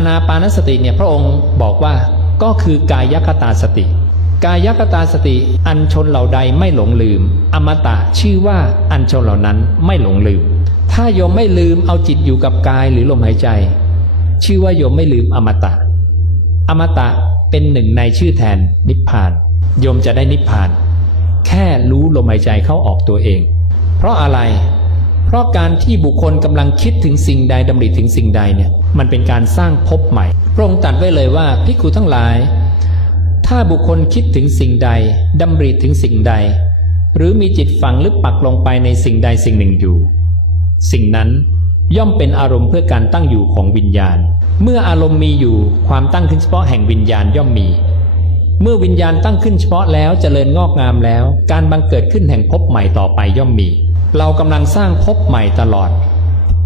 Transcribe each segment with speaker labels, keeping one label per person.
Speaker 1: อนาปานสติเนี่ยพระองค์บอกว่าก็คือกายคตาสติ กายคตาสติอันชนเหล่าใดไม่หลงลืม อมตะชื่อว่าอันชนเหล่านั้นไม่หลงลืม ถ้าโยมไม่ลืมเอาจิตอยู่กับกายหรือลมหายใจ ชื่อว่าโยมไม่ลืมอมตะ อมตะเป็นหนึ่งในชื่อแทนนิพพาน โยมจะได้นิพพาน แค่รู้ลมหายใจเข้าออกตัวเอง เพราะอะไร เพราะการที่บุคคลกำลังคิดถึงสิ่งใดดำริถึงสิ่งใดเนี่ยมันเป็นการสร้างภพใหม่ พระองค์ตรัสไว้เลยว่าพิกขุทั้งหลาย ถ้าบุคคลคิดถึงสิ่งใดดำริถึงสิ่งใด หรือมีจิตฝังลึกปักลงไปในสิ่งใดสิ่งหนึ่งอยู่ สิ่งนั้นย่อมเป็นอารมณ์เพื่อการตั้งอยู่ของวิญญาณ เมื่ออารมณ์มีอยู่ความตั้งขึ้นเฉพาะแห่งวิญญาณย่อมมี เมื่อวิญญาณตั้งขึ้นเฉพาะแล้วเจริญงอกงามแล้ว การบังเกิดขึ้นแห่งภพใหม่ต่อไปย่อมมี เรากำลังสร้างภพใหม่ตลอด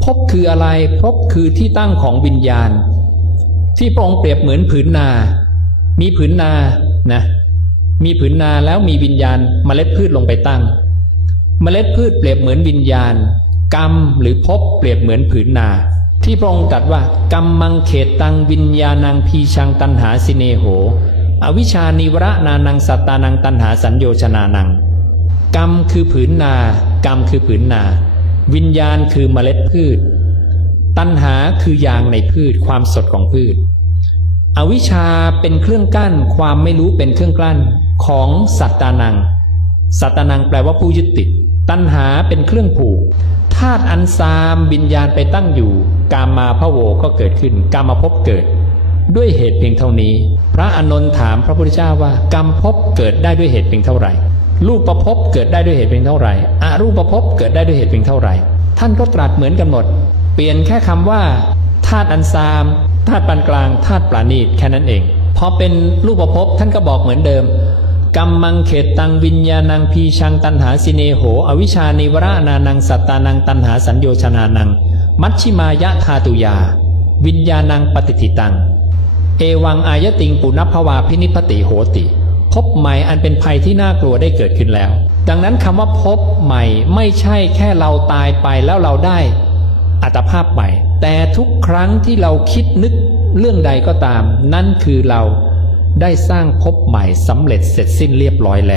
Speaker 1: ภพคืออะไรภพคือที่ตั้งของวิญญาณ ที่พระองค์เปรียบเหมือนผืนนา มีผืนนานะมีผืนนาแล้วมีวิญญาณเมล็ดพืชลงไปตั้งเมล็ดพืชเปรียบเหมือนวิญญาณ กรรมหรือภพเปรียบเหมือนผืนนา ที่พระองค์ตรัสว่ากรรมมังเขตตังวิญญาณังพีชังตันหาสิเนโห อวิชานิวระนานังสัตตานังตันหาสัญโยชนานัง กรรมคือผืนนา กรรมคือผืนนา วิญญาณคือเมล็ดพืช ตัณหาคือยางในพืช ความสดของพืช อวิชชาเป็นเครื่องกั้น ความไม่รู้เป็นเครื่องกลั้นของสัตตานัง สัตตานังแปลว่าผู้ยึดติด ตัณหาเป็นเครื่องผูกธาตุอันซามวิญญาณไปตั้งอยู่ กามาพะโวก็เกิดขึ้น กามาภพเกิด ด้วยเหตุเพียงเท่านี้ พระอานนท์ถามพระพุทธเจ้าว่ากรรมภพเกิดได้ด้วยเหตุเพียงเท่าไหร่ รูปประภพเกิดได้ด้วยเหตุเพียงเท่าไหร่อรูปประภพเกิดได้ด้วยเหตุเพียงเท่าไหร่ ท่านก็ตรัสเหมือนกันหมด เปลี่ยนแค่คำว่าธาตุอันซามธาตุปานกลางธาตุปราณีตแค่นั้นเองพอเป็นรูปประภพท่านก็บอกเหมือนเดิมกรรมมังเขตตังวิญญาณังพีชังตันหาสิเนโห อวิชานิวระนานังสัตตานังตันหาสัญโยชนานัง มัชชิมายะธาตุยา วิญญาณังปฏิทิตัง เอวังอายติงปุณพวาพินิพติโหติ พบใหม่อันเป็นภัยที่น่ากลัวได้เกิดขึ้นแล้ว ดังนั้นคำว่าพบใหม่ไม่ใช่แค่เราตายไปแล้วเราได้อัตภาพใหม่ แต่ทุกครั้งที่เราคิดนึกเรื่องใดก็ตาม นั่นคือเราได้สร้างพบใหม่สำเร็จเสร็จสิ้นเรียบร้อยแล้ว